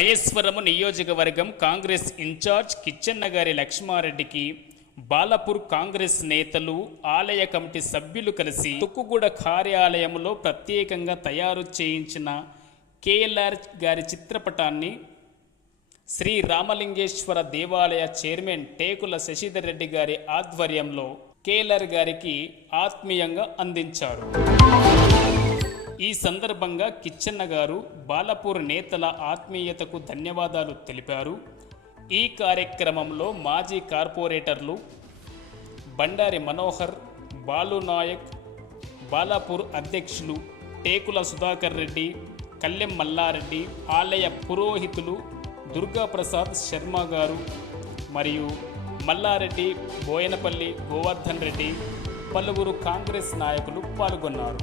మహేశ్వరము నియోజకవర్గం కాంగ్రెస్ ఇన్ఛార్జ్ కిచ్చెన్నగారి లక్ష్మారెడ్డికి బాలాపూర్ కాంగ్రెస్ నేతలు ఆలయ కమిటీ సభ్యులు కలిసి తుక్కుగూడ కార్యాలయంలో ప్రత్యేకంగా తయారు చేయించిన కేఎల్ఆర్ గారి చిత్రపటాన్ని శ్రీ రామలింగేశ్వర దేవాలయ చైర్మన్ టేకుల శశిధర్ రెడ్డి గారి ఆధ్వర్యంలో కేఎల్ఆర్ గారికి ఆత్మీయంగా అందించారు. ఈ సందర్భంగా కిచ్చెన్న గారు బాలాపూర్ నేతల ఆత్మీయతకు ధన్యవాదాలు తెలిపారు. ఈ కార్యక్రమంలో మాజీ కార్పొరేటర్లు బండారి మనోహర్, బాలునాయక్, బాలాపూర్ అధ్యక్షులు టేకుల సుధాకర్ రెడ్డి, కల్లెం మల్లారెడ్డి, ఆలయ పురోహితులు దుర్గాప్రసాద్ శర్మ గారు మరియు మల్లారెడ్డి, బోయనపల్లి గోవర్ధన్ రెడ్డి, పలువురు కాంగ్రెస్ నాయకులు పాల్గొన్నారు.